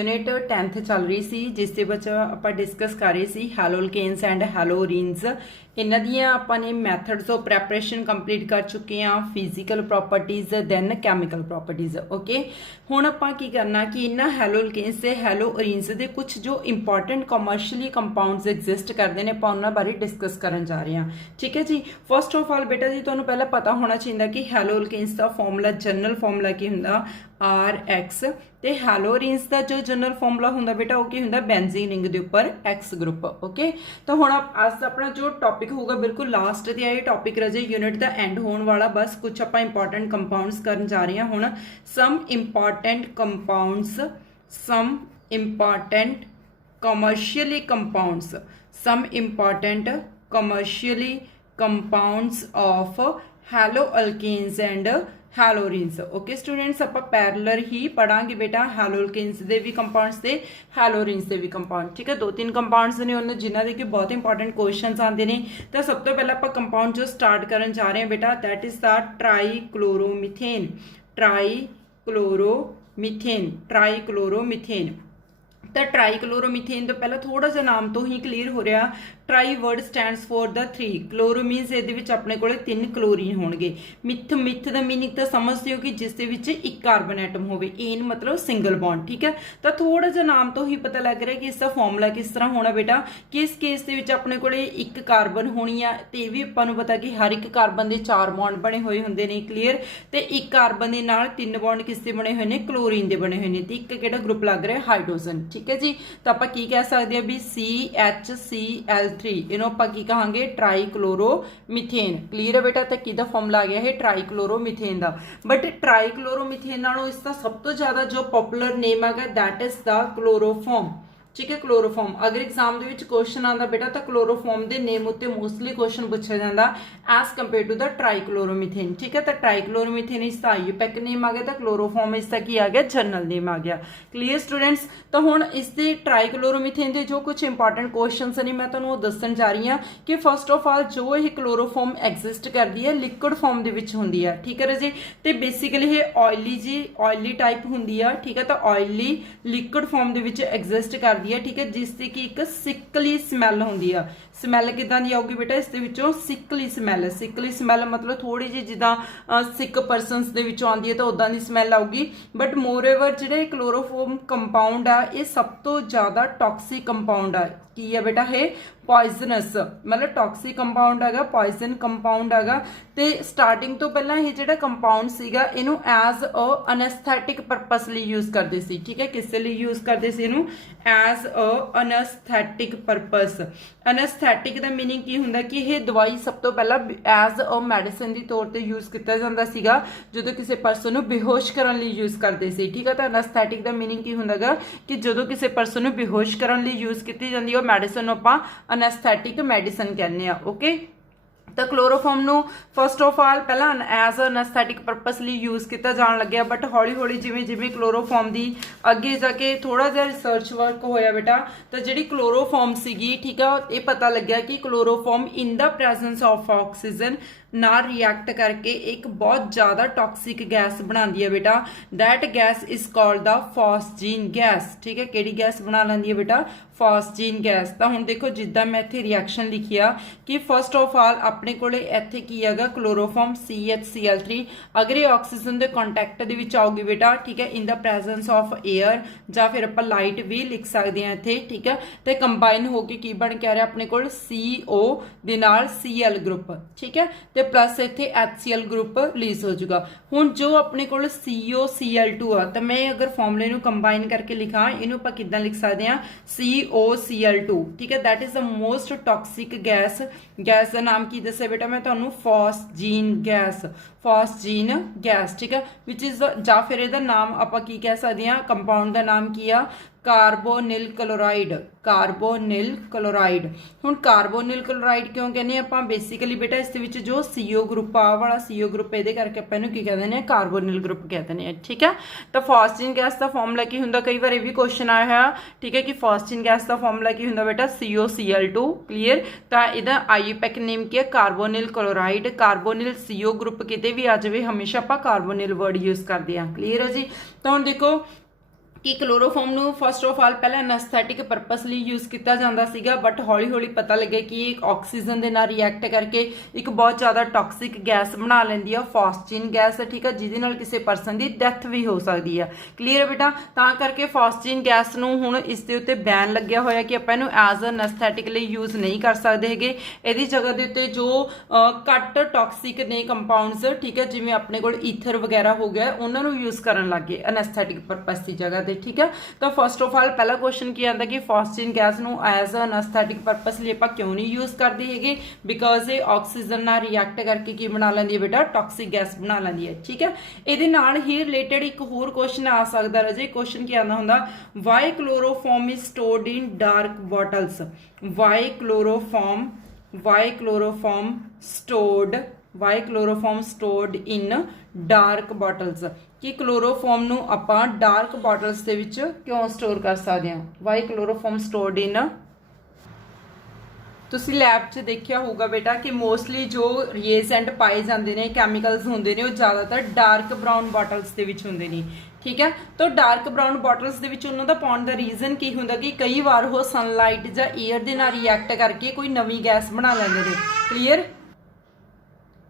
Unit 10th चल रही सी जिस दे विच आपां डिस्कस कर रहे सी हैलोअल्केन्स एंड हैलोरीन्स। इन्हां दियां आपां ने मैथड्स ऑफ प्रैपरेशन कंप्लीट कर चुके हैं, physical properties then chemical properties. Okay, हुण आपां की करना कि इन्हां हैलोअल्केन्स ते हैलोअरीन्स दे कुछ जो इंपॉर्टेंट कमर्शियली कंपाउंड्स एग्जिस्ट करते हैं आपां उन्हां बारे डिस्कस करन जा रहे हैं। ठीक है जी। फर्स्ट ऑफ ऑल बेटा जी तुहानूं पहला पता होना चाहिए कि हैलोअल्केन्स दा फॉर्मूला जनरल फॉर्मूला की हुंदा RX ते हैलोअरीन्स का जो जनरल फॉर्मूला होंदा बेटा वो की होंदा बेंजीन रिंग के उपर X ग्रुप। ओके, तो हुण अज अपना जो टॉपिक होगा बिल्कुल लास्ट ते ये टॉपिक रजे यूनिट का एंड होने वाला, बस कुछ आप इंपॉर्टेंट कंपाउंड्स करन जा रहे हैं। हुण some important compounds, some important commercially compounds, some important commercially compounds of haloalkanes and haloarenes. Okay students, आप पैरेलल ही पढ़ांगे बेटा हैलोअल्केन्स दे भी कंपाउंड्स ते हैलोरीन्स दे भी कंपाउंड। ठीक है, दो तीन कंपाउंड्स ने उन्होंने जिन्हों के बहुत इंपॉर्टेंट क्वेश्चन आते हैं। तो सब तो पहले आप कंपाउंड जो स्टार्ट करन जा रहे हैं बेटा दैट इज द ट्राईक्लोरोमीथेन। ट्राईक्लोरोमीथेन, ट्राईक्लोरोमीथेन। तो ट्राईक्लोरोमीथेन तो पहला थोड़ा सा नाम तो ही क्लीयर हो रहा। Try word stands for the 3 chloro मीनस ये अपने को 3 क्लोरीन होणगे। मिथ, मिथ का मीनिंग तो समझते हो कि जिस दे विच एक कार्बन एटम होवे, एन मतलब सिंगल बॉन्ड। ठीक है, तो थोड़ा सा नाम तो ही पता लग रहा है कि इसका फॉर्मूला किस तरह होना बेटा। किस केस दे विच अपने को एक कार्बन होनी आ, ते भी आपां नूं पता कि हर एक कार्बन के 4 बॉन्ड बने हुए होंदे ने। क्लीयर, तो एक कार्बन के नाल 3 बॉन्ड किस दे बने हुए ने, क्लोरीन के बने हुए ने। तो एक किहड़ा ग्रुप लग रहा है, हाइड्रोजन। ठीक है जी, तो आपां की कह सकते हैं भी CHCl3 इन्हों आपां की कहांगे ट्राईक्लोरोमीथेन। क्लीयर है बेटा, तो किहदा फॉर्मूला आ गया है, ट्राईक्लोरोमीथेन दा। बट ट्राईक्लोरोमीथेन नालों इसका सब तो ज्यादा जो पॉपुलर नेम है दैट इज द क्लोरोफॉर्म। ठीक है, क्लोरोफॉर्म। अगर एग्जाम के क्वेश्चन आता बेटा तो क्लोरोफॉर्म के नेम उत्ते मोस्टली क्वेश्चन पूछा जाता एज कंपेयर टू द ट्राईक्लोरोमीथेन। ठीक है, तो ट्राईक्लोरोमीथेन इसका आईयूपैक नेम आ गया, तो क्लोरोफॉर्म इसका की आ गया, जनरल नेम आ गया। क्लीयर स्टूडेंट्स, तो हुण इसके ट्राईक्लोरोमीथेन के जो कुछ इंपॉर्टेंट क्वेश्चन ने मैं तुहानूं दस्सण जा रही हाँ कि फर्स्ट ऑफ ऑल जो ये क्लोरोफॉर्म एग्जिस्ट करती है लिक्विड फॉर्म के विच हुंदी है। ठीक है रजी, तो बेसिकली ये ऑयली जी ऑयली टाइप हुंदी है। ठीक है, तो ऑयली लिक्विड फॉर्म के विच एग्जिस्ट कर दी है। ठीक है, जिसकी की एक सिकली स्मैल होंदी है। स्मैल किदां दी आऊगी बेटा, इसदे विचों सिकली स्मैल। सिकली स्मैल मतलब थोड़ी जी जिदा सिक परसनस दे विचों आंदी है तो उदां दी स्मैल आऊगी। बट मोरएवर जिहड़े क्लोरोफॉर्म कंपाउंड आ ये सब तो ज़्यादा टॉक्सिक कंपाउंड आ। की है बेटा है पॉइजनस, मतलब टॉक्सिक कंपाउंड है, पॉइजन कंपाउंड है। तो स्टार्टिंग तो पहला ये जो कंपाउंड सीगा इनू एज अ अनस्थेटिक परपस लिए यूज करते सी। ठीक है, किस लिए यूज करते सी इनू, एज अ अनस्थेटिक परपस। अनस्थेटिक का मीनिंग की हुंदा कि यह दवाई सब तो पहला एज अ मैडिसिन के तौर पर यूज किया जाता सीगा जो किसी परसन को बेहोश करने लिए यूज करते सी। ठीक है, तो अनस्थेटिक का मीनिंग की हुंदा कि जो किसी परसन को बेहोश करने लिए यूज की जाती है मैडिसिन आपां अनस्थेटिक मैडिसिन कहने आ। ओके, तो क्लोरोफॉर्म नू फर्स्ट ऑफ ऑल पहला एज अनस्थेटिक परपस लिए यूज किया जान लग्या। बट हौली हौली जिमें जिमें क्लोरोफॉर्म की अगे जाके थोड़ा जिहा रिसर्च वर्क होया बेटा तो जी क्लोरोफॉर्म सीगी, ठीक है, ये पता लग्या कि chloroform in the presence of oxygen ना रिएक्ट करके एक बहुत ज़्यादा टॉक्सिक गैस बनाती है बेटा। That gas is called the phosgene gas. ठीक है, केड़ी गैस बना लेंदी है बेटा, फॉस्जीन गैस। तो हुण देखो जिद्दां मैं इत्थे रिएक्शन लिखिया कि फर्स्ट ऑफ ऑल अपने कोले इत्थे की हैगा क्लोरोफॉर्म CHCl3। अगर ये ऑक्सीजन के कॉन्टैक्ट दे विच आऊगी बेटा, ठीक है, in the presence of air या फिर आपां लाइट भी लिख सकते हैं इत्थे। ठीक है, तो कंबाइन होके की बन के आ रहा अपने कोल CO दे नाल Cl ग्रुप। ठीक है, तो प्लस इत्थे HCl ग्रुप रिलीज हो जाएगा। हुण जो अपने कोल COCl2 आ तो मैं अगर फॉर्मूले नूं कंबाइन करके लिखा इनू आपां किद्दां लिख सकते हैं, COCl2। ठीक है, that is the most toxic gas. Gas का नाम की दस्सिया बेटा मैं तुहानूं, फॉस्जीन गैस। Phosgene gas. ठीक है, विच इज या फिर इहदा नाम आपां की कह सकते हैं, कंपाउंड का नाम की आ, कार्बोनिल क्लोराइड। Carbonyl chloride. हुण कार्बोनिल क्लोराइड क्यों कहने आपां, बेसिकली बेटा इस विच जो CO ग्रुप आ वाला CO ग्रुप ये करके आपां इहनूं की कहते हैं, कार्बोनिल ग्रुप कहते हैं। ठीक है, तो फॉस्जीन गैस का फॉर्मूला की हुंदा, कई बार ये भी क्वेश्चन आया है। ठीक है, कि फॉस्जीन गैस का फॉर्मूला की हुंदा बेटा, COCl2। क्लीयर, तो इहदा आईयूपैक नेम की है, carbonyl chloride. Carbonyl CO group किते भी आ जाए हमेशा आपां कार्बोनिल वर्ड यूज करते हैं। क्लीयर है जी। तो हुण देखो ਕਿ ਕਲੋਰੋਫਾਰਮ ਨੂੰ ਫਸਟ ਆਫ ਆਲ ਪਹਿਲਾਂ ਐਨਸਥੈਟਿਕ ਪਰਪਸ ਲਈ ਯੂਜ਼ ਕੀਤਾ ਜਾਂਦਾ ਸੀਗਾ, ਬਟ ਹੌਲੀ ਹੌਲੀ ਪਤਾ ਲੱਗਿਆ ਕਿ ਇਹ ਆਕਸੀਜਨ ਦੇ ਨਾਲ ਰਿਐਕਟ ਕਰਕੇ ਇੱਕ ਬਹੁਤ ਜ਼ਿਆਦਾ ਟੌਕਸਿਕ ਗੈਸ ਬਣਾ ਲੈਂਦੀ ਆ, ਫਾਸਚੀਨ ਗੈਸ, ਠੀਕ ਆ, ਜਿਹਦੇ ਨਾਲ ਕਿਸੇ ਪਰਸਨ ਦੀ ਡੈਥ ਵੀ ਹੋ ਸਕਦੀ ਆ। ਕਲੀਅਰ ਬੇਟਾ? ਤਾਂ ਕਰਕੇ ਫਾਸਚੀਨ ਗੈਸ ਨੂੰ ਹੁਣ ਇਸ ਦੇ ਉੱਤੇ ਬੈਨ ਲੱਗਿਆ ਹੋਇਆ ਕਿ ਆਪਾਂ ਇਹਨੂੰ ਐਜ਼ ਐਨਸਥੈਟਿਕ ਲਈ ਯੂਜ਼ ਨਹੀਂ ਕਰ ਸਕਦੇ ਹੈਗੇ। ਇਹਦੀ ਜਗ੍ਹਾ ਦੇ ਉੱਤੇ ਜੋ ਘੱਟ ਟੌਕਸਿਕ ਨੇ ਕੰਪਾਊਂਡਸ, ਠੀਕ ਹੈ, ਜਿਵੇਂ ਆਪਣੇ ਕੋਲ ਈਥਰ ਵਗੈਰਾ ਹੋ ਗਿਆ, ਉਹਨਾਂ ਨੂੰ ਯੂਜ਼ ਕਰਨ ਲੱਗ ਗਏ ਐਨਸਥੈਟਿਕ ਪਰਪਸ ਦੀ ਜਗ੍ਹਾ। ठीक है, तो फर्स्ट ऑफ ऑल पहला क्वेश्चन की आता कि फॉस्फीन गैस नू एज एनेस्थेटिक पर्पस लिए आप क्यों नहीं यूज करते है, बिकॉज ये ऑक्सीजन नाल रिएक्ट करके की बना लैंदी है बेटा, टॉक्सिक गैस बना लैंदी है। ठीक है, इहदे नाल ही रिलेटेड एक होर क्वेश्चन आ सकदा रजे। क्वेश्चन की आंदा हुंदा, why chloroform is stored in dark bottles. Why chloroform stored in dark bottles, कि क्लोरोफॉर्म नू आपां डार्क बॉटल्स दे विच क्यों स्टोर कर सकते हैं। वाई क्लोरोफॉर्म स्टोर्ड इन, तुसी लैब च देखिया होगा बेटा कि मोस्टली जो रिएजेंट पाए जाते हैं, कैमिकल्स होंदे ने, वो ज़्यादातर डार्क ब्राउन बॉटल्स दे विच होंदे ने। ठीक है, तो डार्क ब्राउन बॉटल्स दे विच उन्हां दा पाउण दा रीजन की हुंदा कि कई बार वो सनलाइट जां एयर दे नाल रिएक्ट करके कोई नवीं गैस बना लैंदे ने। क्लीयर?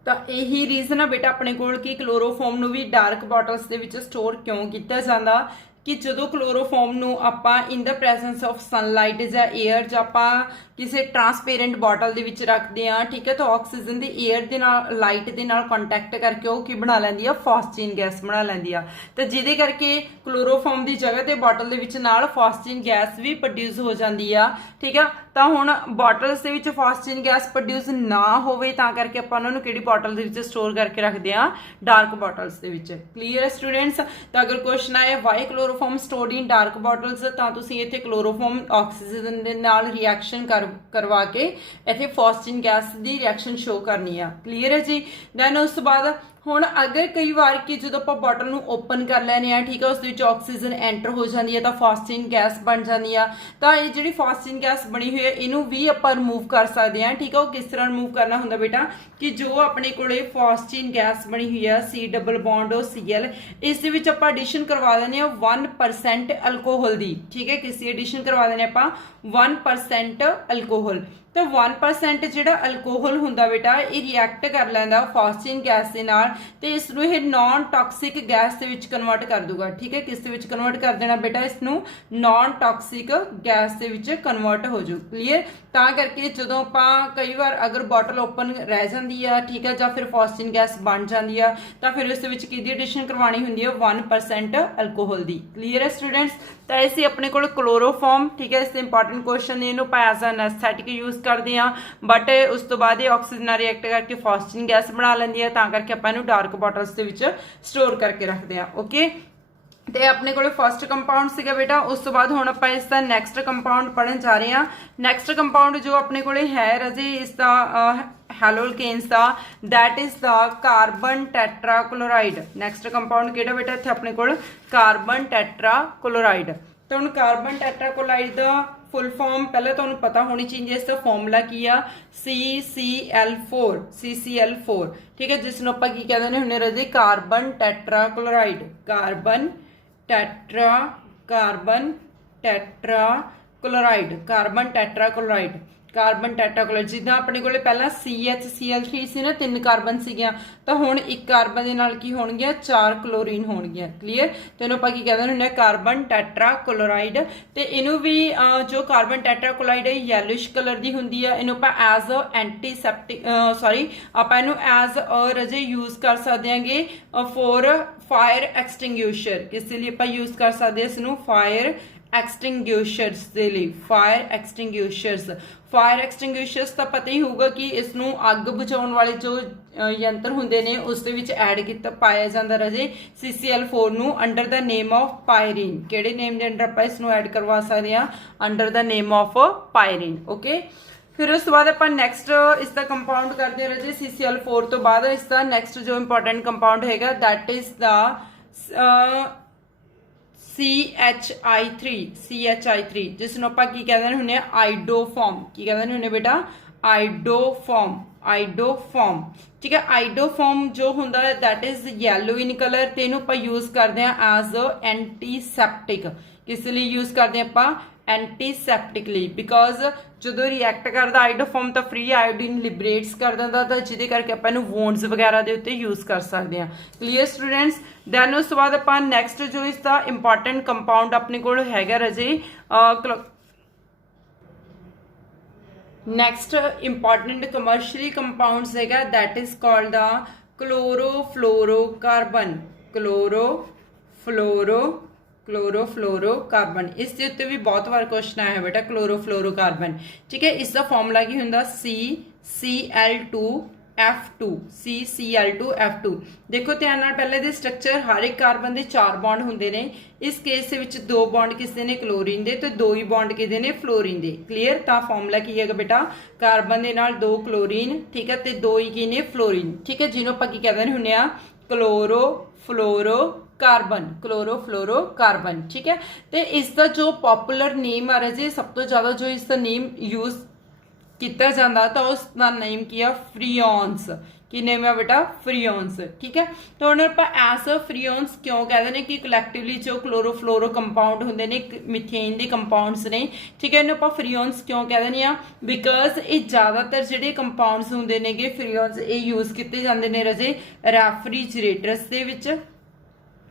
तो यही रीजन है बेटा अपने कोल कि क्लोरोफॉर्म नू भी डार्क बॉटल्स दे विच स्टोर क्यों किया जाता, कि जो क्लोरोफॉर्म नू आपां in the presence of sunlight जां एयर जां आपां किसी ट्रांसपेरेंट बॉटल दे विच रखते हैं, ठीक है, तो ऑक्सीजन दी एयर दे नाल लाइट दे नाल कॉन्टैक्ट करके वो की बना लैंदी है, फॉस्फीन गैस बना लैंदी है। तो जिहदे करके क्लोरोफॉर्म की जगह ते बॉटल दे विच नाल फॉस्फीन गैस भी प्रोड्यूस हो जाती है। ठीक है, तो हुण बॉटल्स दे विच फॉस्फीन गैस प्रोड्यूस ना होवे तां करके आपां उन्हां नूं किहड़ी बॉटल दे विच स्टोर करके रखते हैं, डार्क बॉटल्स दे विच। क्लीयर है स्टूडेंट्स? तो अगर क्वेश्चन आए why chloroform stored in dark bottles, तो तुसीं इत्थे क्लोरोफॉर्म ऑक्सीजन दे नाल रिएक्शन करवा के इत्थे फॉस्फीन गैस की रिएक्शन शो करनी है। क्लीयर है जी? दैन उस तो बाद हुण अगर कई बार कि जो आप बॉटल नूं ओपन कर लैने, ठीक है, उस विच ऑक्सीजन एंटर हो जाती है, तो फॉस्फीन गैस बन जाती है। तो ये जिहड़ी फॉस्फीन गैस बनी हुई है, इनू भी आपां रिमूव कर सकते हैं। ठीक है, वो किस तरह रिमूव करना हुंदा बेटा, कि जो अपने कोले फॉस्फीन गैस बनी हुई है, सी डबल बॉन्ड Cl, इस दे विच आपां एडिशन करवा देने 1% अल्कोहल दी। ठीक है, किसी एडिशन करवा देने आपां 1% अल्कोहल। तो 1% जिहड़ा अल्कोहल हुंदा बेटा, ये रिएक्ट कर लैंदा फॉस्फीन गैस दे नाल, ते इसनूं ये नॉन टॉक्सिक गैस दे विच कन्वर्ट कर दूगा। ठीक है, किस दे विच कन्वर्ट कर देना बेटा, इसनूं नॉन टॉक्सिक गैस दे विच कन्वर्ट हो जू। क्लीयर? तां करके जदों आपां कई बार अगर बॉटल ओपन रह जाती है, ठीक है, जां फिर फॉस्फीन गैस बन जाती है, तो फिर उस विच किहदी एडिशन करवानी हुंदी है, 1% अल्कोहल दी। क्लीयर है स्टूडेंट्स? तो ऐसे अपने कोल क्लोरोफॉर्म, ठीक है, इससे इंपॉर्टेंट क्वेश्चन इनू एज एनेस्थेटिक यूज करते हैं, बट उस तो बाद ये ऑक्सीजन नाल रिएक्ट करके फॉस्फीन गैस बना लैंदी है, तां करके आपां इनू डार्क बॉटल्स दे विच स्टोर करके रखते हैं। ओके, तो अपने को फस्ट कंपाउंड सीगा बेटा। उस तो बाद हुण आपां इसका नैक्सट कंपाउंड पढ़न जा रहे हैं। नैक्सट कंपाउंड जो अपने को है रजे इसका हैलोकेन्स का, that is the carbon tetrachloride. Next compound किहड़ा बेटा, इत्थे अपने को कार्बन टेट्राक्लोराइड। तो हुण कार्बन टेट्राक्लोराइड का फुल फॉर्म पहले तो पता होनी चाहिए, इसका फॉर्मूला की आ CCl4। ठीक है, जिसनों आपां की कहते हैं रजे कार्बन टेट्राक्लोराइड। कार्बन टेट्राक्लोराइड जिद्दां अपने कोले पहला CHCl3 सी ना, 3 कार्बन सीगियां, तो हुण एक कार्बन दे नाल की होणगियां 4 क्लोरीन होणगियां। क्लीयर? तो इहनूं आपां की कहदे ने कार्बन टेट्राक्लोराइड। ते इहनूं भी जो कार्बन टेट्राक्लोराइड है येलोइश कलर दी हुंदी है। इहनूं आपां एज एंटीसैप्टिक आपां इहनूं एज रजे यूज कर सकदे हांगे फॉर फायर एक्सटिंग्विशर। किस लिए आपां यूज कर सकदे इसनूं? फायर एक्सटिंग्विशर्स दे लई। फायर एक्सटिंग्विशर्स तो पता ही होगा कि इसनूं अग बुझाउण वाले जो यंत्र हुंदे ने उस दे विच ऐड किता पाया जांदा रजे CCl4 नूं under the name of pyrene. किहड़े नेम दे अंडर आपां इसनूं ऐड करवा सकदे हां? Under the name of pyrene. Okay, फिर उस बाद आपां नैक्सट इसका कंपाउंड करते रजे CCl4 तो बाद इसका नैक्सट जो इंपॉर्टेंट कंपाउंड हैगा दैट इज द CHI3 जिसनों आपां की कहते हैं आइडोफॉर्म। की कहते हैं बेटा? आइडोफॉर्म, आइडोफॉर्म, ठीक है। आइडोफॉर्म जो हुंदा है that is yellow in colour, ते इहनूं आपां यूज करते हैं एज अ एंटीसैप्टिक। किस लिए यूज करते हैं आपां? एंटीसैप्टिक ਲਈ, बिकॉज ਜਦੋਂ ਰਿਐਕਟ ਕਰਦਾ ਆਈਡੋਫॉर्म ਤਾਂ ਫ੍ਰੀ ਆਇਓਡੀਨ ਲਿਬਰੇਟਸ ਕਰ ਦਿੰਦਾ, ਤਾਂ ਜਿਹਦੇ ਕਰਕੇ ਆਪਾਂ ਇਹਨੂੰ ਵੋਨਸ ਵਗੈਰਾ ਦੇ ਉੱਤੇ ਯੂਜ਼ ਕਰ ਸਕਦੇ ਹਾਂ। Clear students. ਦੈਨ ਉਸ ਤੋਂ ਬਾਅਦ ਆਪਾਂ ਨੈਕਸਟ ਜੋ ਇਸ ਦਾ ਇੰਪੋਰਟੈਂਟ ਕੰਪਾਊਂਡ ਆਪਣੇ ਕੋਲ ਹੈਗਾ ਰਜੇ, ਨੈਕਸਟ ਇੰਪੋਰਟੈਂਟ ਕਮਰਸ਼ੀਅਲੀ ਕੰਪਾਊਂਡਸ ਹੈਗਾ that is called the chlorofluorocarbon, chlorofluorocarbon. इस ਦੇ ਉੱਤੇ ਵੀ ਬਹੁਤ ਵਾਰ क्वेश्चन आया है बेटा क्लोरोफ्लोरोकार्बन, ठीक है। इसका फॉर्मूला की ਹੁੰਦਾ CCl2F2। देखो ध्यान नाल पहले दे स्ट्रक्चर, हर एक कार्बन के 4 बॉन्ड होंदे ने। इस केस ਦੇ ਵਿੱਚ 2 बॉन्ड किसਦੇ ਨੇ? क्लोरीन ਦੇ, ਤੇ 2 ही बॉन्ड किहदे ने? फ्लोरीन ਦੇ। क्लीयर। ਤਾਂ फॉर्मूला की है बेटा, कार्बन ਦੇ ਨਾਲ 2 क्लोरीन, ठीक है, ਤੇ 2 ही की ने फ्लोरीन, ठीक है, ਜਿਹਨੂੰ ਆਪਾਂ ਕੀ ਕਹਿੰਦੇ ਹੁੰਦੇ ਆ? क्लोरोफ्लोरोकार्बन, ठीक है। तो इसका जो पॉपुलर नेम आ रहा जी, सब तो ज़्यादा जो इसका नेम यूज किया जाता तो उसका नेम किया फ्रीऑन्स। की नेम है बेटा? फ्रीऑन्स, ठीक है। तो हम आप एज फ्रीऑन्स क्यों कहते हैं कि कलैक्टिवली जो क्लोरोफ्लोरो कंपाउंड होंगे ने, मिथेन के कंपाउंड्स ने, ठीक है, इन्हें आप फ्रीऑन्स क्यों कहते हैं? बिकॉज ये ज़्यादातर जोड़े कंपाउंड्स होंगे ने फ्रीऑन्स, ये यूज किए जाते हैं रजे रैफ्रीजरेटर्स के विच,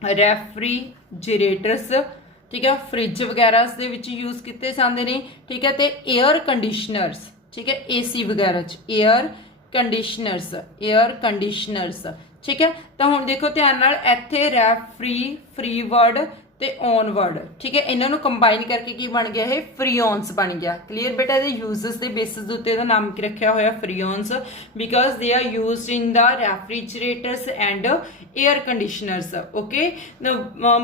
रैफ्रीजरेटर्स, ठीक है, फ्रिज वगैरह दे विच यूज किए जाते हैं, ठीक है। तो एयर कंडीशनर्स, ठीक है, AC वगैरह एयर कंडीशनर्स, ठीक है। तो हुण देखो ध्यान नाल इत्थे फ्री वर्ड ते ऑन वर्ड, ठीक है, इन्हों कंबाइन करके की बन गया है? फ्रीऑन्स बन गया। क्लीयर बेटा। ये यूजेस के बेसिस के उत्ते नाम की रखा हुआ freons, because they are used in the refrigerators and air conditioners, okay.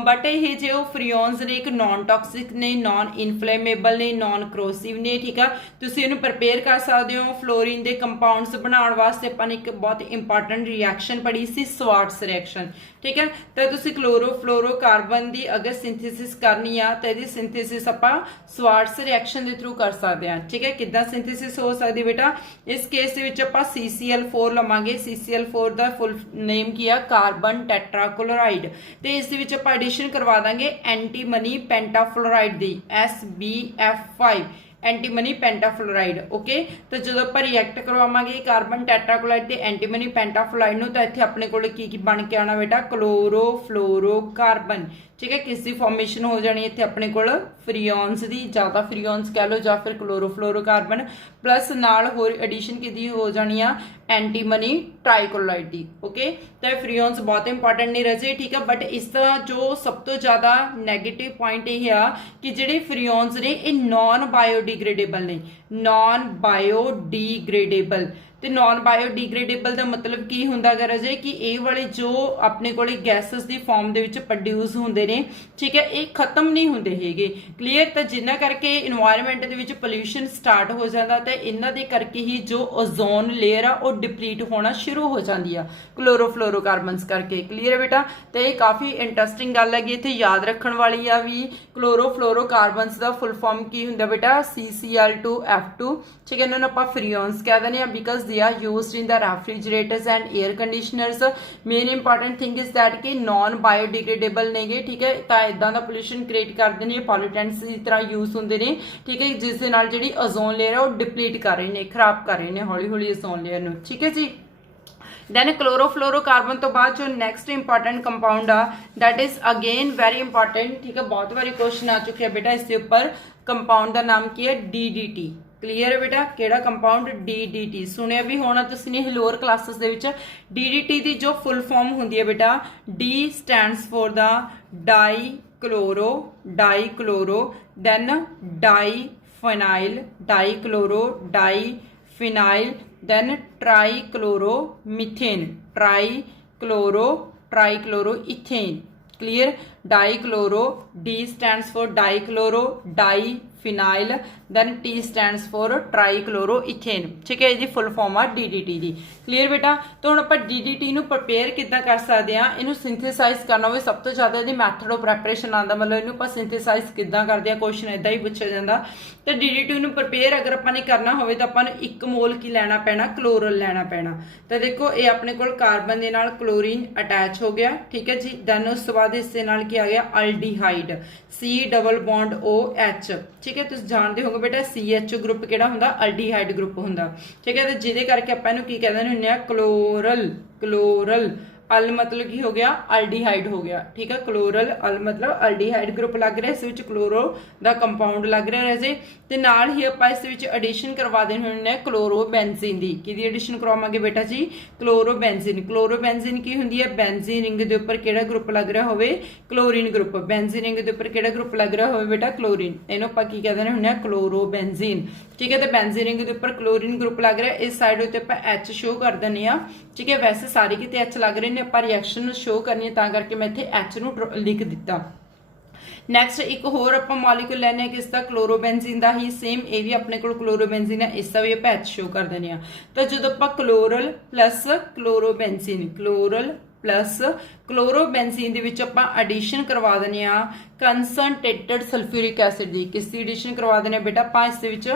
But ये जो फ्रीऑन्स ने एक नॉन टॉक्सिक ने, नॉन इनफ्लेमेबल ने, नॉन क्रोसिव ने, ठीक है। तुसीं इहनूं प्रिपेयर कर सकते हो फ्लोरीन के कंपाउंड्स बनाने वास्ते। अपन एक बहुत इंपॉर्टेंट रिएक्शन पढ़ी सी, स्वार्ट्स रिएक्शन, ठीक है। तो तुसीं क्लोरोफ्लोरोकार्बन की अगर सिंथेसिस करनी आ तो यदि सिंथेसिस आपां स्वार्ट्स रिएक्शन के थ्रू कर सकते हैं, ठीक है। किद्दां सिंथेसिस हो सकती बेटा? इस केस दे विच आपां CCl4 लवांगे। CCl4 का फुल नेम की है? Carbon tetrachloride. तो इस दे विच आपां एडिशन करवा देंगे एंटीमनी पेंटाफ्लोराइड दी, SbF5, एंटीमनी पेंटाफ्लोराइड, ओके। तो जो आप रिएक्ट करवावांगे कार्बन टेट्राक्लोराइड ते एंटीमनी पेंटाफ्लोराइड नूं, तो इत्थे अपने कोल की बन के आना बेटा? क्लोरोफ्लोरोकार्बन, ठीक है। किसकी फॉर्मेशन हो जानी इत्थे अपने कोल? फ्रीऑन्स दी, ज़्यादा फ्रीऑन्स कह लो या फिर क्लोरोफ्लोरोकार्बन, प्लस नाल होर एडिशन की हो जानी आ एंटीमनी ट्राइक्लोराइड दी, ओके। तो फ्रीऑन्स बहुत इंपॉर्टेंट नहीं रजे, ठीक है। बट इसका जो सब तो ज़्यादा नैगेटिव पॉइंट यह आ कि जिहड़े फ्रीऑन्स ने ये नॉन बायोडिग्रेडेबल ने, नॉन बायोडिग्रेडेबल। तो नॉन बायोडिग्रेडेबल का मतलब की हुंदा गा रजे कि ये वाले जो अपने कोले गैसेस की फॉर्म दे विच प्रोड्यूस होंदे ने, ठीक है, ये खत्म नहीं होंदे हैगे। क्लीयर। तो जिन्ना करके environment they which pollution start हो जाता, तो इन्हां दे करके ही जो ओजोन लेयर आ वो डिप्लीट होना शुरू हो जाती है क्लोरोफ्लोरोकार्बन्स करके। क्लीयर है बेटा। तो ये काफ़ी इंटरस्टिंग गल है, इत्थे याद रखने वाली आ भी। क्लोरोफ्लोरोकार्बन्स का फुल फॉर्म की हुंदा बेटा? CCl2F2, ठीक है। इन्होंने आप फ्रीऑन्स कह देने because they are used in the refrigerators and air conditioners. Main important thing is that कि नॉन बायोडिग्रेडेबल नेगे, ठीक है। तो इदां दा पोल्यूशन क्रिएट करते हैं, पॉल्यूटेंट्स की तरह यूज होंगे ने, ठीक है, जिस दे नाल जिहड़ी ओजोन लेयर है वो डिप्लीट कर रहे हैं, खराब कर रहे हैं हौली हौली ओजोन लेयर नूं, ठीक है जी। दैन क्लोरोफ्लोरोकार्बन तो बाद जो नैक्सट इंपॉर्टेंट कंपाउंड आ that is again very important, ठीक है। बहुत बारी क्वेश्चन आ चुके हैं बेटा इसके ऊपर। कंपाउंड का नाम की है? DDT। क्लीयर है बेटा। केड़ा कंपाउंड? DDT। सुनिया भी होना तुसीं ने लोअर क्लासेस दे विच। DDT की जो फुल फॉर्म होंदी है बेटा, D stands for the dichloro, then diphenyl, then trichloromethane, trichloroethane. Clear. Dichloro, D stands for dichloro, diphenyl, then T stands for trichloroethane, ठीक है, इसकी फुल फॉर्म आ DDT दी। क्लीयर बेटा। तो हुण आपां DDT नूं प्रिपेयर किद्दां कर सकदे हां, इहनूं सिंथेसाइज करना होवे सब तो ज़्यादा इहदी मैथड ऑफ प्रैपरेशन आंदा, मतलब इहनूं आपां सिंथेसाइज किद्दां करदे हां, क्वेश्चन इदां ही पुछिया जांदा। तो DDT नूं प्रिपेयर अगर आपां ने करना होवे तो आपां नूं 1 मोल की लैना पैना, क्लोरल लैना पैना। तो देखो ये अपने कोल कार्बन दे नाल क्लोरीन अटैच हो गया, ठीक है जी। दैन उस तो बाद इस दे नाल की आ गया aldehyde, C double bond OH, ठीक है। तुसीं जानते होगे बेटा CH ग्रुप किहड़ा हुंदा, अल्डिहाइड ग्रुप हुंदा, ठीक है। तो जिहदे करके आपां इहनूं की कहदे हुंदे आ क्लोरल, क्लोरल अल मतलब की हो गया अल्डिहाइड हो गया, ठीक है। क्लोरल अल मतलब अल्डिहाइड ग्रुप लग रहा, इस विच क्लोरो दा कंपाउंड लग रहा राजे। ते नाल ही आपां इस विच एडिशन करवा देनी हुंदी है क्लोरोबेंजीन दी। किहदी एडिशन करवावांगे बेटा जी, क्लोरोबेंजीन। क्लोरोबेंजीन की हुंदी है, बेंजीन रिंग दे उपर किहड़ा ग्रुप लग रहा होवे, क्लोरीन ग्रुप। बेंजीन रिंग दे उपर किहड़ा ग्रुप लग रहा होवे बेटा, क्लोरीन। इहनूं आपां की कहदे हुंदे आ क्लोरोबेंजीन, ठीक है। तो बेंजीन रिंग के उपर क्लोरीन ग्रुप लग रहा है, इस साइड उत्ते आपां H शो कर दिंदे आ, ठीक है। वैसे सारे किते H लग रहे ने, आपां रिएक्शन शो करनी है तां करके मैं इत्थे H नूं लिख दिता। नैक्सट एक होर आपां मॉलिक्यूल लैने आ किसदा, क्लोरोबेंजीन दा ही, सेम ये भी अपने कोल क्लोरोबेंजीन है, इसका भी आपां H शो कर दिंदे आ। तो जदों आपां chloral plus chlorobenzene, chloral plus chlorobenzene दे विच आपां एडिशन करवा दिंदे आ कंसनट्रेटेड सल्फ्यूरिक एसिड दी। किस दी एडिशन करवा दिंदे आ बेटा आपां, इस दे विच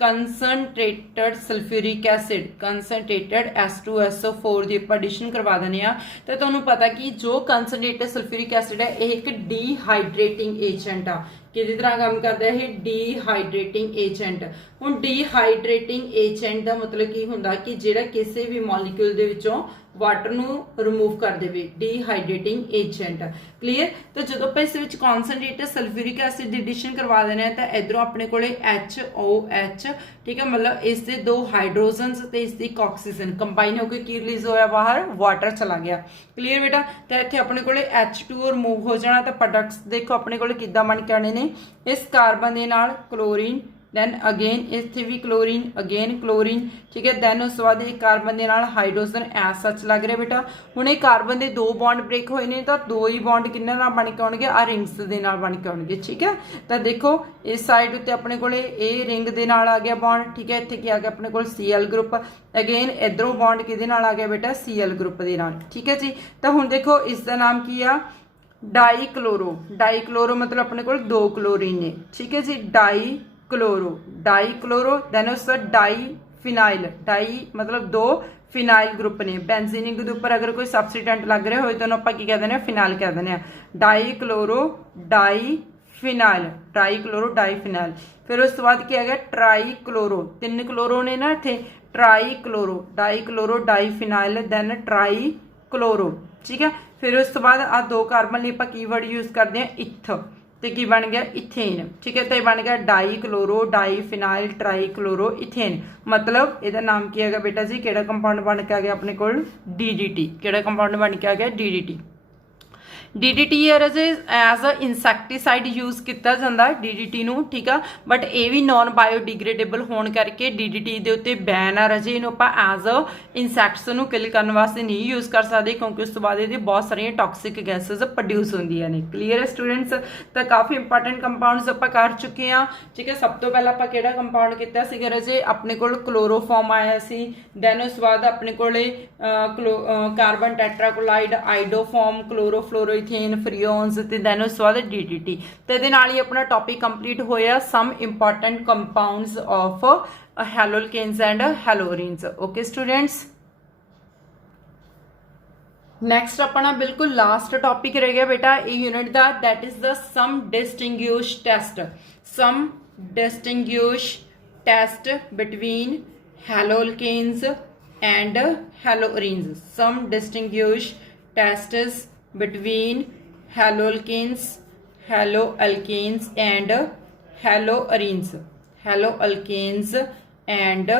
concentrated sulphuric acid, concentrated H2SO4 दी आपां एडिशन करवा दिंदे आ। तो तुहानूं पता कि जो कंसनट्रेटेड सल्फ्यूरिक एसिड है यह एक डीहाइड्रेटिंग एजेंट आ, किहदी तरह काम करदा है, डीहाइड्रेटिंग एजेंट। हुण डीहाइड्रेटिंग एजेंट दा मतलब की हुंदा कि जिहड़ा किसी भी मॉलिक्यूल दे विचों वाटर नूं रिमूव कर देवे, डीहाइड्रेटिंग एजेंट। क्लीयर। तो जदों आपां इस विच कॉन्सनट्रेटेड सल्फ्यूरिक एसिड दी एडिशन करवा देने तो इधरों अपने कोले HOH, ठीक है, मतलब इसके दो हाइड्रोजन्स ते इसकी ऑक्सीजन कंबाइन होकर की रिलीज होया बाहर, वाटर चला गया। क्लीयर बेटा। तो इत्थे अपने कोले H2O रिमूव हो जाना, तो प्रोडक्ट्स देखो अपने कोले किद्दां बन के आने ने, इस कार्बन दे नाल क्लोरीन, दैन अगेन इत्थे भी क्लोरीन, अगेन क्लोरीन, ठीक है। दैन उस बाद एक कार्बन के नाल हाइड्रोजन एज सच लग रहा बेटा। हुण ये कार्बन के दो बॉन्ड ब्रेक होए ने, तो दो ही बॉन्ड किन्ने नाल बन के आउणगे, आ रिंग्स दे नाल बन के आउणगे, ठीक है। तो देखो इस साइड उत्ते अपने कोले ए रिंग दे नाल आ गया बॉन्ड, ठीक है। इत्थे की आ गया अपने कोल Cl ग्रुप, अगेन इधरों बॉन्ड किहदे नाल आ गया बेटा, Cl ग्रुप दे नाल, ठीक है जी। तो हुण देखो इसका नाम की आ, डाईक्लोरो। डाईक्लोरो मतलब अपने कोल दो क्लोरीन ने, ठीक है जी। डाईक्लोरो, डाईक्लोरो, दैन उस डाई फिनाइल, डाई मतलब दो फिनाइल ग्रुप ने। बेंजीन के ऊपर अगर कोई सबस्टिटेंट लग रहा हो तो आपां की कह देने, फिनाइल कह देने। Dichloro diphenyl, trichloro diphenyl. फिर उस बाद क्या है, ट्राईक्लोरो, 3 क्लोरो ने ना इत्थे, trichloro, dichloro diphenyl, then trichloro, ठीक है। फिर उस तो बाद आ दो कार्बन लिए की वर्ड यूज करते हैं, इथ, तो की बन गया इथेन, ठीक है। तो बन गया dichloro diphenyl trichloroethane, मतलब ਇਹਦਾ नाम की है बेटा जी, ਕਿਹੜਾ कंपाउंड बन के आ गया अपने को, DDT। ਕਿਹੜਾ कंपाउंड बन के आ गया, DDT। DDT as a insecticide use किया जाता है DDT नूं, ठीक है। बट ये भी नॉन बायोडिग्रेडेबल होने करके DDT के उत्ते बैन आ रजे, इनू आपां एज अ इंसैक्ट्स नूं किल करने वास्ते नहीं यूज कर सकते, क्योंकि उस तो बाद ये बहुत सारिया टॉक्सिक गैसेज प्रोड्यूस होंदियां ने। क्लीयर है स्टूडेंट्स। तो काफ़ी इंपॉर्टेंट कंपाउंड्स आपां कर चुके हैं, ठीक है। सब तो पहले आपां किहड़ा कंपाउंड किया सीगा रजे, अपने कोल क्लोरोफॉर्म आया सी, दैन उस बाद अपने कोले carbon tetrachloride, iodoform, chlorofluoro ethane, freons, ते दैन उस बाद DDT। तो ये नाल ही अपना टॉपिक कंप्लीट होया, some important compounds of haloalkanes and haloarenes. Okay students. Next अपना बिल्कुल लास्ट टॉपिक रह गया बेटा ये यूनिट का, that is the some distinguish test. Some distinguish test between haloalkanes and haloarenes. Some distinguish tests between haloalkanes, haloalkanes and haloarenes, haloalkanes and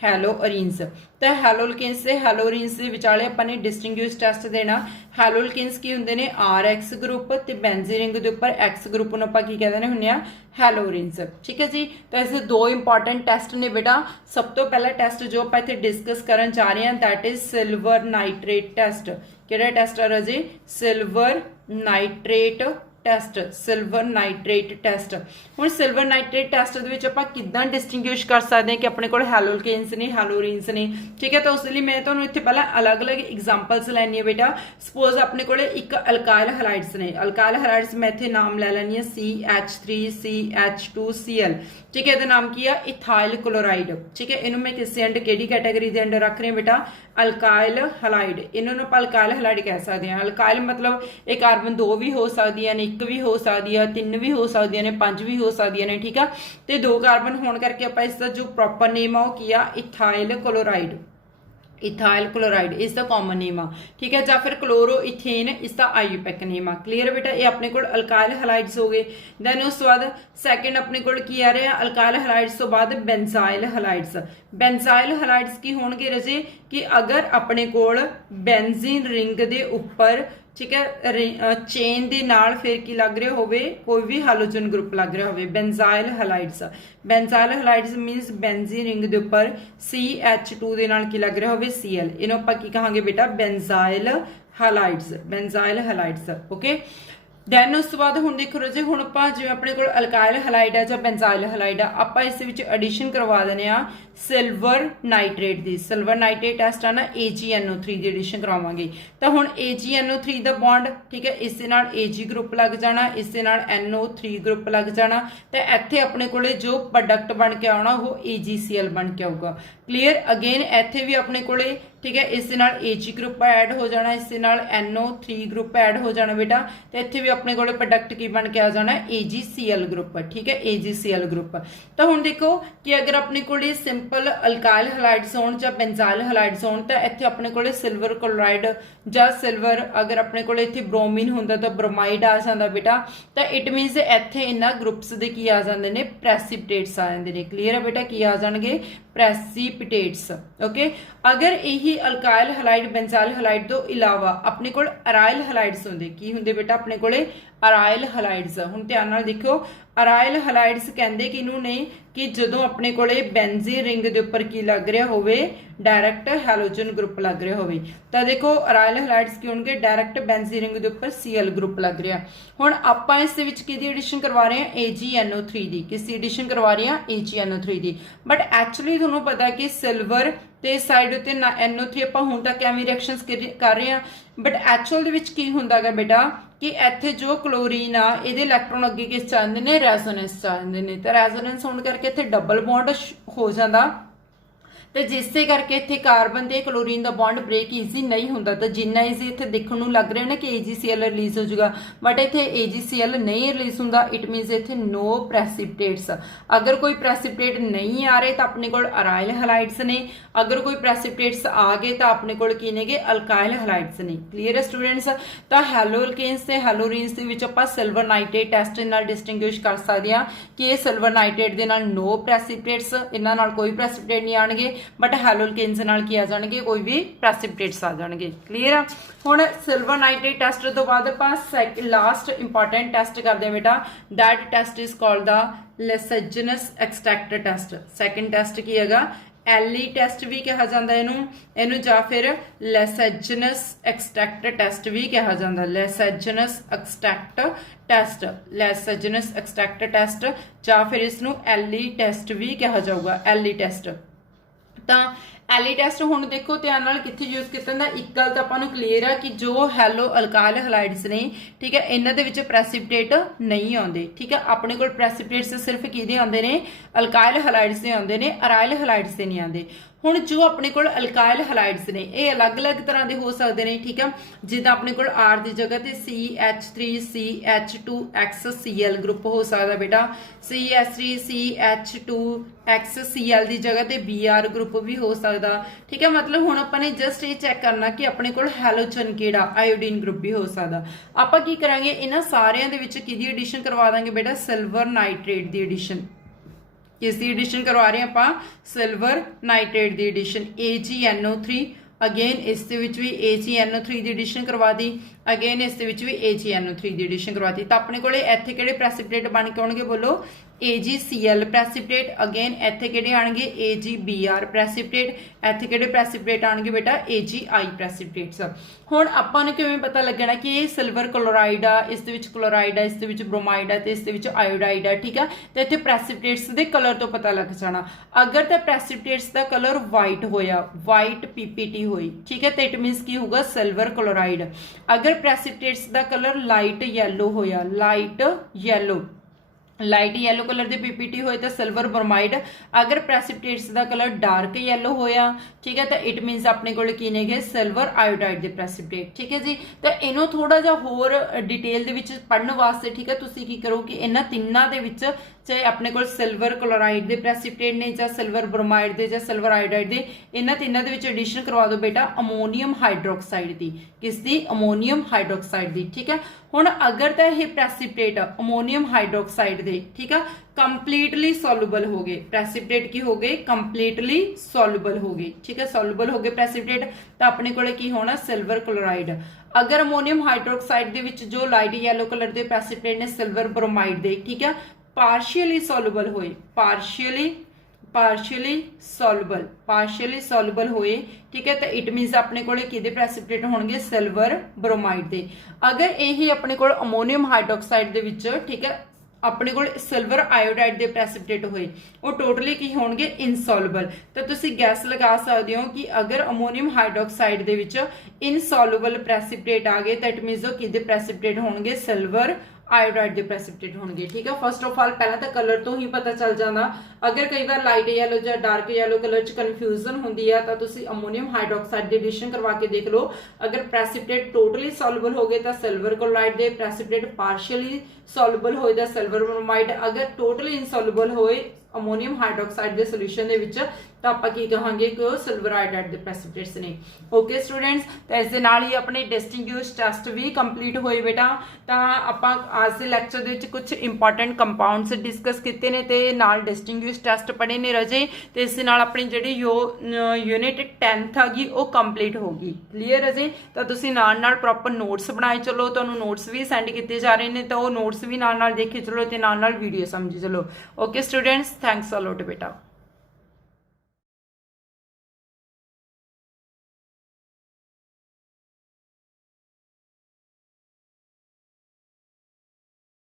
haloarenes। तो haloalkanes से haloarenes के विचाले अपने डिस्टिंग्विश टेस्ट देना। haloalkanes की होंगे ने RX ग्रुप, ते benzene ring के ऊपर X ग्रुप नूं आपां की कह देने हुंदे आ, हैलोरीन्स, ठीक है जी। तो ऐसे दो इंपॉर्टेंट टेस्ट ने बेटा। सब तो पहला टेस्ट जो आप इत्थे डिस्कस करन जा रहे हैं, that is silver nitrate test. किहड़ा टेस्ट है राजे, silver nitrate test, silver nitrate test. ਹੁਣ ਸਿਲਵਰ ਨਾਈਟ੍ਰੇਟ ਟੈਸਟ ਦੇ ਵਿੱਚ ਆਪਾਂ ਕਿੱਦਾਂ ਡਿਸਟਿੰਗੁਇਸ਼ ਕਰ ਸਕਦੇ ਹਾਂ ਕਿ ਆਪਣੇ ਕੋਲ ਹੈਲੋਲਕੇਨਸ ਨੇ, ਹੈਲੋਰੀਨਸ ਨੇ, ਠੀਕ ਹੈ। ਤਾਂ ਉਸ ਲਈ ਮੈਂ ਤੁਹਾਨੂੰ ਇੱਥੇ ਪਹਿਲਾਂ ਅਲੱਗ-ਅਲੱਗ ਐਗਜ਼ਾਮਪਲਸ ਲੈਣੀ ਹੈ ਬੇਟਾ। ਸਪੋਜ਼ ਆਪਣੇ ਕੋਲ ਇੱਕ ਅਲਕਾਇਲ ਹੈਲਾਈਡਸ ਨੇ, ਅਲਕਾਇਲ ਹੈਲਾਈਡਸ ਮੈਂ ਇੱਥੇ ਨਾਮ ਲੈ ਲੈਣੀ ਹੈ CH3CH2Cl, ਠੀਕ ਹੈ। ਇਹਦਾ ਨਾਮ ਕੀ ਆ? ਇਥਾਈਲ ਕਲੋਰਾਈਡ, ਠੀਕ ਹੈ। ਇਹਨੂੰ ਮੈਂ ਕਿਸੇ ਅੰਡਰ, ਕਿਹੜੀ ਕੈਟਾਗਰੀ ਦੇ ਅੰਡਰ ਰੱਖ ਰਹੀ ਹਾਂ ਬੇਟਾ? ਅਲਕਾਇਲ ਹੈਲਾਈਡ। ਇਹਨਾਂ ਨੂੰ ਆਪਾਂ ਅਲਕਾਇਲ ਹੈਲਾਈਡ ਕਹਿ ਸਕਦੇ ਹਾਂ। ਅਲਕਾਇਲ ਮਤਲਬ ਇਹ ਕਾਰਬਨ 2 ਵੀ ਹੋ ਸਕਦੀਆਂ ਨੇ, 1 ਵੀ ਹੋ ਸਕਦੀ ਆ, 3 ਵੀ ਹੋ ਸਕਦੀਆਂ ਨੇ, 5 ਵੀ ਹੋ ਸਕਦੀਆਂ ਨੇ, ਠੀਕ ਆ। ਤੇ 2 ਕਾਰਬਨ ਹੋਣ ਕਰਕੇ ਆਪਾਂ ਇਸ ਦਾ ਜੋ ਪ੍ਰੋਪਰ ਨੇਮ ਆ ਉਹ ਕੀ ਆ? ਇਥਾਈਲ ਕਲੋਰਾਈਡ। इथाइल क्लोराइड इस द कॉमन नेम आ, ठीक है। या फिर क्लोरो इथेन इसका आईयूपैक नेम आ। क्लीयर बेटा? ये अपने को अल्काइल हैलाइड्स हो गए। दैन उस बाद सैकेंड अपने को की आ रहा है अल्काइल हैलाइड्स तो बाद बेंजाइल हैलाइड्स। बेंजाइल हैलाइड्स की होणगे रजे कि अगर अपने कोल बेंजीन रिंग दे उपर, ठीक है, चेन दे नाल फिर की लग रहा होवे कोई भी हैलोजन ग्रुप लग रहा होवे, benzyl halides. Benzyl halides means benzene ring दे उपर CH2 दे नाल की लग रहा होवे Cl। इन्हों आपां की कहांगे बेटा? Benzyl halides, benzyl halides, okay. Then उस तो बाद हुण देखो राजे, हुण आपां जिवें अपने कोल अल्काइल हैलाइड है जां बेंजाइल हैलाइड है, आपां इस विच एडिशन करवा देने आ सिल्वर नाइट्रेट दी। सिल्वर नाइट्रेट टेस्ट है ना, AgNO3 दी एडिशन करवावांगे। तो हुण AgNO3 दा बॉन्ड, ठीक है, इस दे नाल Ag ग्रुप लग जाना, इस दे नाल NO3 ग्रुप लग जाना, ते इत्थे अपने कोले जो प्रोडक्ट बन के आउणा वो AgCl बन के आऊगा। क्लीयर? अगेन इत्थे भी अपने कोले, ठीक है, इस दे नाल Ag ग्रुप ऐड हो जाना, इस दे नाल NO3 ग्रुप ऐड हो जाना बेटा, तो इत्थे भी अपने कोले प्रोडक्ट की बन के आ जाना? AgCl ग्रुप, ठीक है, AgCl ग्रुप। तो हुण देखो कि अगर अपने कोले सिंपल अल्काइल हैलाइड्स होण जां बेंजाइल हैलाइड्स होण, तो इत्थे अपने कोले सिल्वर क्लोराइड जां सिल्वर, अगर अपने कोले इत्थे ब्रोमीन हुंदा तो ब्रोमाइड आ जांदा बेटा। तो इट मीनस इत्थे इन्हां ग्रुप्स दे की आ जांदे ने? प्रेसिपिटेट्स आ जांदे ने। क्लीयर है बेटा? की आ जाणगे? Precipitates, okay. अगर यही अल्काइल हैलाइड बेंजाइल हैलाइड तो इलावा अपने कोल अराइल हैलाइड्स होंदे, की हुंदे बेटा? अपने कोले अराइल हैलाइड्स। हुण ध्यान नाल देखो, अराइल हैलाइड्स कहंदे किहनूं ने कि जदों अपने कोले बेंजीन रिंग दे उपर की लग रहा होवे? डायरैक्ट हैलोजन ग्रुप लग रहा होवे। तो देखो अराइल हैलाइड्स की होणगे? डायरैक्ट बेंजीन रिंग दे उपर Cl ग्रुप लग रहा। हुण आपां इस दे विच किहदी एडिशन करवा रहे हैं? AgNO3 दी। किसदी एडिशन करवा रहे हैं? AgNO3 the. बट एक्चुअली तुहानूं पता है कि सिल्वर ते साइड उत्ते NO3 आपां हुण तक एवें रिएक्शनस कर रहे हैं, बट एक्चुअल दे विच की हुंदा है बेटा कि इत्थे जो क्लोरीन आ इहदे इलैक्ट्रॉन अगे किस च आंदे ने? रेजोनेंस च आंदे ने। ते रेजोनेंस होण करके इत्थे डबल बॉन्ड हो जांदा, तो जिससे करके इत्थे कार्बन ते क्लोरीन का बॉन्ड ब्रेक ईजी नहीं होंदा। तो जिन्ना ईजी इत्थे देखण नूं लग रहा है ना कि AgCl रिलीज हो जाएगा, बट इत्थे AgCl नहीं रिलीज होंदा। इट मीनस इत्थे नो प्रेसिपिटेट्स। अगर कोई प्रेसिपिटेट नहीं आ रहे तो अपने कोल अराइल हैलाइड्स ने, अगर कोई प्रेसिपिटेट्स आ गए तो अपने कोल की नेगे? अल्काइल हैलाइड्स ने। क्लीयर है स्टूडेंट्स? तो हैलोअल्केन्स ते हैलोरीन्स दे विच आपां सिल्वर नाइट्रेट टेस्ट नाल डिस्टिंग्विश कर सकते हैं कि ये सिल्वर नाइट्रेट दे नाल नो प्रेसिपिटेट्स, इन्हां नाल कोई प्रेसिपिटेट नहीं आउणगे, बट हैलोअल्केन्स नाल की आ जाणगे? कोई भी प्रेसिपिटेट्स आ जाणगे। क्लीयर है? हुण सिल्वर नाइट्रेट टेस्ट तो बाद आपां लास्ट इंपॉर्टेंट टेस्ट करते हैं बेटा, that test is called the Lassaigne's extract test. Second test की हैगा? एली टेस्ट भी कहा जाता है इनू, या फिर लेसेजिनस एक्सट्रैक्ट टेस्ट भी कहा जाता है। लेसेजिनस एक्सट्रैक्ट टेस्ट, लेसेजिनस एक्सट्रैक्ट टेस्ट, या फिर इसनू एली टेस्ट भी कहा जाऊगा, एली टेस्ट। तो एली टेस्ट हुण देखो ध्यान नाल कित्थे यूज किया जांदा? एक गल तो आपां नूं क्लीयर है कि जो हैलो अल्काइल हैलाइड्स ने, ठीक है, इन्हां दे विच प्रेसिपिटेट नहीं आउंदे, ठीक है। अपने कोल प्रेसिपिटेट्स सिर्फ किहदे आउंदे ने? अल्काइल हैलाइड्स दे आउंदे ने, अराइल हैलाइड्स दे नहीं आउंदे। हुण जो अपने कोल अल्काइल हैलाइड्स ने ये अलग अलग तरह के हो सकते हैं, ठीक है। जिद्दां अपने कोल R की जगह ते CH3CH2XCl ग्रुप हो सकता बेटा, CH3CH2XCl की जगह ते Br ग्रुप भी हो सकता, ठीक है। मतलब हुण आपां ने जस्ट ये चैक करना कि अपने कोल हैलोजन किहड़ा, आयोडीन ग्रुप भी हो सकता। आपां की करांगे? इन्हां सारियां दे विच किहदी एडिशन करवा दांगे बेटा? सिल्वर नाइट्रेट की एडिशन। किसकी एडिशन करवा रहे हैं आप? सिल्वर नाइट्रेट की एडिशन। AgNO3 अगेन इस भी AgNO3 की एडिशन करवा दी, अगेन इस भी AgNO3 की एडिशन करवा दी। तो अपने को इत्थे किहड़े प्रेसिपिटेट बन के आउणगे? बोलो, AgCl ਪ੍ਰੈਸਿਪਿਟੇਟ। ਅਗੇਨ ਇੱਥੇ ਕਿਹੜੇ ਆਣਗੇ AgBr ਪ੍ਰੈਸਿਪਿਟੇਟ। ਇੱਥੇ ਕਿਹੜੇ ਪ੍ਰੈਸਿਪਿਟੇਟ ਆਣਗੇ ਬੇਟਾ AgI ਪ੍ਰੈਸਿਪਿਟੇਟਸ। ਹੁਣ ਆਪਾਂ ਨੂੰ ਕਿਵੇਂ ਪਤਾ ਲੱਗਣਾ ਕਿ ਇਹ ਸਿਲਵਰ ਕਲੋਰਾਈਡ ਆ, ਇਸ ਦੇ ਵਿੱਚ ਕਲੋਰਾਈਡ ਆ, ਇਸ ਦੇ ਵਿੱਚ ਬ੍ਰੋਮਾਈਡ ਆ ਤੇ ਇਸ ਦੇ ਵਿੱਚ ਆਇਓਡਾਈਡ ਆ, ਠੀਕ ਆ। ਤੇ ਇੱਥੇ ਪ੍ਰੈਸਿਪਿਟੇਟਸ ਦੇ ਕਲਰ ਤੋਂ ਪਤਾ ਲੱਗ ਜਾਣਾ। ਅਗਰ ਤਾਂ ਪ੍ਰੈਸਿਪਿਟੇਟਸ ਦਾ ਕਲਰ ਵਾਈਟ ਹੋਇਆ, ਵਾਈਟ PPT ਹੋਈ, ਠੀਕ ਹੈ, ਤੇ ਇਟ ਮੀਨਸ ਕੀ ਹੋਊਗਾ ਸਿਲਵਰ ਕਲੋਰਾਈਡ। ਅਗਰ ਪ੍ਰੈਸਿਪਿਟੇਟਸ ਦਾ ਕਲਰ ਲਾਈਟ ਯੈਲੋ ਹੋਇਆ, ਲਾਈਟ ਯੈਲੋ ਕਲਰ ਦੇ PPT ਹੋਏ ਤਾਂ ਸਿਲਵਰ ਬ੍ਰੋਮਾਈਡ। ਅਗਰ ਪ੍ਰੈਸਿਪਿਟੇਟਸ ਦਾ ਕਲਰ ਡਾਰਕ ਯੈਲੋ ਹੋਇਆ, ਠੀਕ ਹੈ, ਤਾਂ ਇਟ ਮੀਨਸ ਆਪਣੇ ਕੋਲ ਕੀ ਨੇਗੇ ਸਿਲਵਰ ਆਇਓਡਾਈਡ ਦੇ ਪ੍ਰੈਸਿਪਿਟੇਟ, ਠੀਕ ਹੈ ਜੀ। ਤਾਂ ਇਹਨੂੰ ਥੋੜਾ ਜਿਹਾ ਹੋਰ ਡਿਟੇਲ ਦੇ ਵਿੱਚ ਪੜ੍ਹਨ ਵਾਸਤੇ, ਠੀਕ ਹੈ, ਤੁਸੀਂ ਕੀ ਕਰੋ ਕਿ ਇਹਨਾਂ ਤਿੰਨਾਂ ਦੇ ਵਿੱਚ ਚਾਹੇ ਆਪਣੇ ਕੋਲ ਸਿਲਵਰ ਕਲੋਰਾਈਡ ਦੇ ਪ੍ਰੈਸਿਪਿਟੇਟ ਨੇ ਜਾਂ ਸਿਲਵਰ ਬ੍ਰੋਮਾਈਡ ਦੇ ਜਾਂ ਸਿਲਵਰ ਆਇਓਡਾਈਡ ਦੇ, ਇਹਨਾਂ ਤਿੰਨਾਂ ਦੇ ਵਿੱਚ ਐਡੀਸ਼ਨ ਕਰਵਾ ਦਿਓ ਬੇਟਾ ਅਮੋਨੀਅਮ ਹਾਈਡਰੋਕਸਾਈਡ ਦੀ। ਕਿਸ ਦੀ? ਅਮੋਨੀਅਮ ਹਾਈਡਰੋਕਸਾਈਡ ਦੀ, ਠੀਕ ਹੈ। ਹੁਣ ਅਗਰ ਤਾਂ ਇਹ ਪ੍ਰੈਸਿਪਿਟੇਟ ਅਮੋਨੀਅਮ ਹਾਈਡਰੋਕਸਾਈਡ ਦੇ, ਠੀਕ ਆ, ਕੰਪਲੀਟਲੀ ਸੋਲੂਬਲ ਹੋ ਗਏ, ਪ੍ਰੈਸਿਪਿਟੇਟ ਕੀ ਹੋ ਗਏ? ਕੰਪਲੀਟਲੀ ਸੋਲੂਬਲ ਹੋ ਗਏ, ਠੀਕ ਹੈ, ਸੋਲੂਬਲ ਹੋ ਗਏ ਪ੍ਰੈਸਿਪਿਟੇਟ, ਤਾਂ ਆਪਣੇ ਕੋਲੇ ਕੀ ਹੋਣਾ ਸਿਲਵਰ ਕਲੋਰਾਈਡ। ਅਗਰ ਅਮੋਨੀਅਮ ਹਾਈਡਰੋਕਸਾਈਡ ਦੇ ਵਿੱਚ ਜੋ ਲਾਈਟ ਯੈਲੋ ਕਲਰ ਦੇ ਪ੍ਰੈਸਿਪਿਟੇਟ ਨੇ ਸਿਲਵਰ ਬ੍ਰੋਮਾਈਡ ਦੇ, ਠੀਕ ਹੈ, ਪਾਰਸ਼ੀਅਲੀ ਸੋਲੂਬਲ ਹੋਏ, ਪਾਰਸ਼ੀਅਲੀ ਸੋਲੂਬਲ ਹੋਏ, ਠੀਕ ਹੈ, ਤਾਂ ਇਟ ਮੀਨਸ ਆਪਣੇ ਕੋਲੇ ਕਿਹਦੇ ਪ੍ਰੈਸਿਪਿਟੇਟ ਹੋਣਗੇ ਸਿਲਵਰ ਬ੍ਰੋਮਾਈਡ ਦੇ। ਅਗਰ ਇਹ ਆਪਣੇ ਕੋਲ ਅਮੋਨੀਅਮ ਹਾਈਡਰੋਕਸਾਈਡ ਦੇ ਵਿੱਚ, ਠੀਕ ਹੈ, ਆਪਣੇ ਕੋਲ ਸਿਲਵਰ ਆਇਓਡਾਈਡ ਦੇ ਪ੍ਰੈਸਿਪਿਟੇਟ ਹੋਏ, ਉਹ ਟੋਟਲੀ ਕੀ ਹੋਣਗੇ ਇਨਸੋਲੂਬਲ। ਤਾਂ ਤੁਸੀਂ ਗੈਸ ਲਗਾ ਸਕਦੇ ਹੋ ਕਿ ਅਗਰ ਅਮੋਨੀਅਮ ਹਾਈਡਰੋਕਸਾਈਡ ਦੇ ਵਿੱਚ ਇਨਸੋਲੂਬਲ ਪ੍ਰੈਸਿਪਿਟੇਟ ਆ ਗਏ ਤਾਂ ਇਟ ਮੀਨਸ ਉਹ ਕਿਹਦੇ ਪ੍ਰੈਸਿਪਿਟੇਟ ਹੋਣਗੇ ਸਿਲਵਰ ਆਇਓਡਾਈਡ ਦੇ ਪ੍ਰੈਸਿਪਿਟੇਟ ਹੋਣਗੇ, ਠੀਕ ਹੈ। ਫਸਟ ਆਫ ਆਲ ਪਹਿਲਾਂ ਤਾਂ ਕਲਰ ਤੋਂ ਹੀ ਪਤਾ ਚੱਲ ਜਾਂਦਾ। ਅਗਰ ਕਈ ਵਾਰ ਲਾਈਟ ਯੈਲੋ ਜਾਂ ਡਾਰਕ ਯੈਲੋ ਕਲਰ 'ਚ ਕਨਫਿਊਜ਼ਨ ਹੁੰਦੀ ਹੈ ਤਾਂ ਤੁਸੀਂ ਅਮੋਨੀਅਮ ਹਾਈਡਰੋਕਸਾਈਡ ਦੀ ਐਡੀਸ਼ਨ ਕਰਵਾ ਕੇ ਦੇਖ ਲਓ। ਅਗਰ ਪ੍ਰੈਸਿਪਿਟੇਟ ਟੋਟਲੀ ਸੋਲੂਬਲ ਹੋ ਗਏ ਤਾਂ ਸਿਲਵਰ ਕਲੋਰਾਈਡ ਦੇ, ਪ੍ਰੈਸਿਪਿਟੇਟ ਪਾਰਸ਼ੀਅਲੀ ਸੋਲੂਬਲ ਹੋਏ ਤਾਂ ਸਿਲਵਰ ਬ੍ਰੋਮਾਈਡ, ਅਗਰ ਟੋਟਲੀ ਇਨਸੋਲੂਬਲ ਹੋਏ ਅਮੋਨੀਅਮ ਹਾਈਡਰੋਕਸਾਈਡ ਦੇ ਸੋਲੂਸ਼ਨ ਦੇ ਵਿੱਚ ਤਾਂ ਆਪਾਂ ਕੀ ਕਹਾਂਗੇ ਕਿ ਉਹ ਸਿਲਵਰ ਆਇਓਡਾਈਡ ਦੇ ਪ੍ਰੈਸਿਪਿਟੇਟਸ ਨੇ। ਓਕੇ ਸਟੂਡੈਂਟਸ, ਤਾਂ ਇਸ ਦੇ ਨਾਲ ਹੀ ਆਪਣੇ ਡਿਸਟਿੰਗੁਇਸ਼ ਟੈਸਟ ਵੀ ਕੰਪਲੀਟ ਹੋਏ ਬੇਟਾ। ਤਾਂ ਆਪਾਂ ਅੱਜ ਦੇ ਲੈਕਚਰ ਦੇ ਵਿੱਚ ਕੁਝ ਇੰਪੋਰਟੈਂਟ ਕੰਪਾਊਂਡਸ ਡਿਸਕਸ ਕੀਤੇ ਨੇ ਤੇ ਨਾਲ ਡਿਸਟਿੰਗੁਇਸ਼ ਟੈਸਟ ਪੜ੍ਹੇ ਨੇ ਰਜੇ, ਤੇ ਇਸ ਦੇ ਨਾਲ ਆਪਣੀ ਜਿਹੜੀ ਯੂਨਿਟ 10th ਹੈਗੀ ਉਹ ਕੰਪਲੀਟ ਹੋ ਗਈ। ਕਲੀਅਰ ਰਜੇ? ਤਾਂ ਤੁਸੀਂ ਨਾਲ ਪ੍ਰੋਪਰ ਨੋਟਸ ਬਣਾਏ ਚਲੋ, ਤੁਹਾਨੂੰ ਨੋਟਸ ਵੀ ਸੈਂਡ ਕੀਤੇ ਜਾ ਰਹੇ ਨੇ ਤਾਂ ਉਹ ਨੋਟਸ ਵੀ ਨਾਲ ਦੇਖੇ ਚਲੋ ਤੇ ਨਾਲ ਵੀਡੀਓ ਸਮਝੀ ਚਲੋ। ਓਕੇ ਸਟੂਡੈਂਟਸ, ਥੈਂक्स अ लॉट बेटा।